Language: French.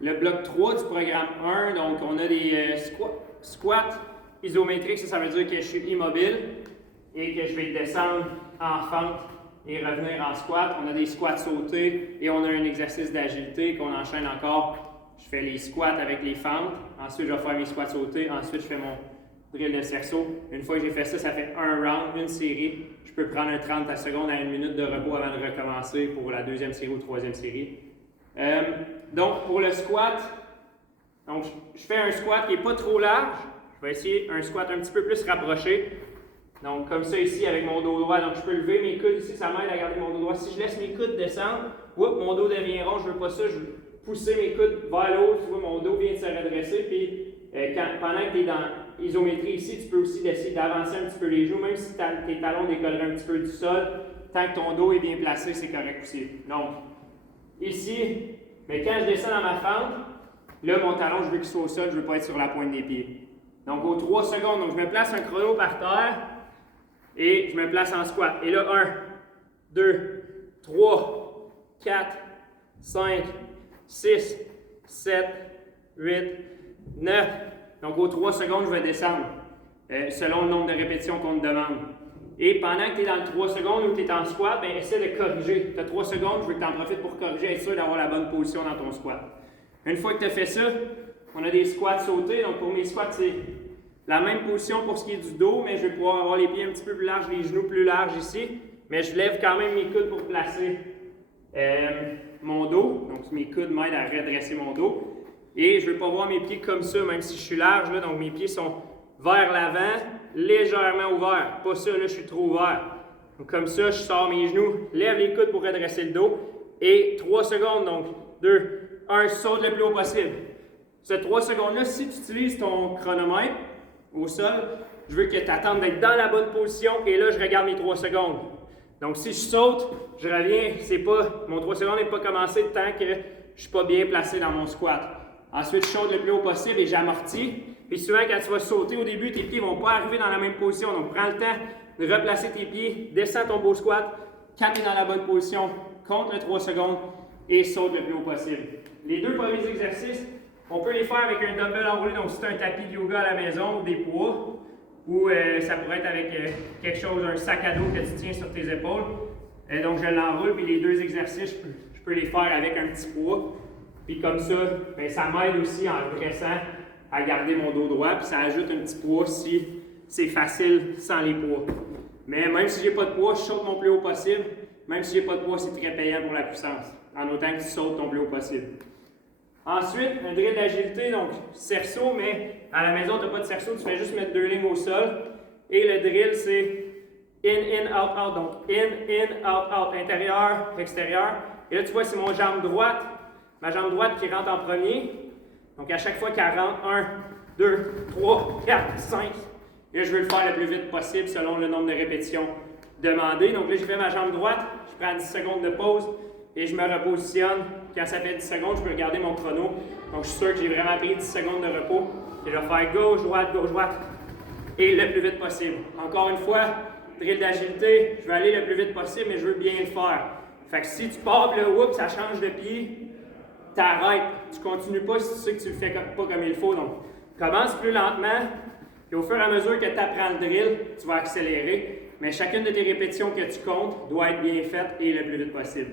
le bloc 3 du programme 1. Donc, on a des squats isométriques. Ça veut dire que je suis immobile et que je vais descendre en fente et revenir en squat. On a des squats sautés et on a un exercice d'agilité qu'on enchaîne encore. Je fais les squats avec les fentes. Ensuite, je vais faire mes squats sautés. Ensuite, je fais mon drill de cerceau. Une fois que j'ai fait ça, ça fait un round, une série. Je peux prendre un 30 secondes à 1 minute de repos avant de recommencer pour la deuxième série ou troisième série. Donc, pour le squat, donc, je fais un squat qui n'est pas trop large. Je vais essayer un squat un petit peu plus rapproché. Donc, comme ça ici, avec mon dos droit. Donc, je peux lever mes coudes ici, ça m'aide à garder mon dos droit. Si je laisse mes coudes descendre, mon dos devient rond, je ne veux pas ça. Je veux pousser mes coudes vers l'autre. Tu vois, mon dos vient de se redresser. Puis, pendant que tu es dans isométrie ici, tu peux aussi essayer d'avancer un petit peu les genoux, même si tes talons décolleraient un petit peu du sol. Tant que ton dos est bien placé, c'est correct aussi. Donc, ici, mais quand je descends dans ma fente, là, mon talon, je veux qu'il soit au sol, je ne veux pas être sur la pointe des pieds. Donc, aux 3 secondes, donc je me place un chrono par terre et je me place en squat. Et là, 1, 2, 3, 4, 5, 6, 7, 8, 9. Donc, aux 3 secondes, je vais descendre selon le nombre de répétitions qu'on te demande. Et pendant que tu es dans le 3 secondes ou tu es en squat, bien, essaie de corriger. Tu as 3 secondes, je veux que tu en profites pour corriger, être sûr d'avoir la bonne position dans ton squat. Une fois que tu as fait ça, on a des squats sautés. Donc, pour mes squats, c'est la même position pour ce qui est du dos, mais je vais pouvoir avoir les pieds un petit peu plus larges, les genoux plus larges ici. Mais je lève quand même mes coudes pour placer mon dos. Donc, mes coudes m'aident à redresser mon dos. Et je ne veux pas voir mes pieds comme ça, même si je suis large. Là, donc, mes pieds sont vers l'avant, légèrement ouverts. Pas ça, là, je suis trop ouvert. Donc, comme ça, je sors mes genoux, lève les coudes pour redresser le dos. Et 3 secondes, donc 2, 1, saute le plus haut possible. Ces 3 secondes-là, si tu utilises ton chronomètre au sol, je veux que tu attendes d'être dans la bonne position et là, je regarde mes 3 secondes. Donc, si je saute, je reviens, mon 3 secondes n'est pas commencé tant que je ne suis pas bien placé dans mon squat. Ensuite, je saute le plus haut possible et j'amortis. Puis souvent, quand tu vas sauter au début, tes pieds ne vont pas arriver dans la même position. Donc, prends le temps de replacer tes pieds, descends ton beau squat, quand tu es dans la bonne position, compte le 3 secondes et saute le plus haut possible. Les 2 premiers exercices, on peut les faire avec un dumbbell enroulé. Donc, si tu as un tapis de yoga à la maison, des poids, ou ça pourrait être avec quelque chose, un sac à dos que tu tiens sur tes épaules. Donc, je l'enroule, puis les 2 exercices, je peux les faire avec un petit poids. Puis comme ça, bien, ça m'aide aussi en le dressant à garder mon dos droit, puis ça ajoute un petit poids si c'est facile sans les poids. Mais même si je n'ai pas de poids, je saute mon plus haut possible. Même si je n'ai pas de poids, c'est très payant pour la puissance, en autant que tu sautes ton plus haut possible. Ensuite, un drill d'agilité, donc cerceau, mais à la maison, tu n'as pas de cerceau, tu fais juste mettre 2 lignes au sol. Et le drill, c'est in, out, out. Donc in, out, out, intérieur, extérieur. Et là, tu vois, c'est mon jambe droite. Ma jambe droite qui rentre en premier. Donc, à chaque fois qu'elle rentre, 1, 2, 3, 4, 5. Et là, je veux le faire le plus vite possible selon le nombre de répétitions demandées. Donc là, j'ai fait ma jambe droite. Je prends 10 secondes de pause et je me repositionne. Quand ça fait 10 secondes, je peux regarder mon chrono. Donc, je suis sûr que j'ai vraiment pris 10 secondes de repos. Et je vais faire gauche, droite. Et le plus vite possible. Encore une fois, drill d'agilité. Je vais aller le plus vite possible, mais je veux bien le faire. Fait que si tu pars le whoop, ça change de pied. T'arrêtes, tu continues pas si tu sais que tu le fais pas comme il faut. Donc, commence plus lentement, puis au fur et à mesure que tu apprends le drill, tu vas accélérer. Mais chacune de tes répétitions que tu comptes doit être bien faite et le plus vite possible.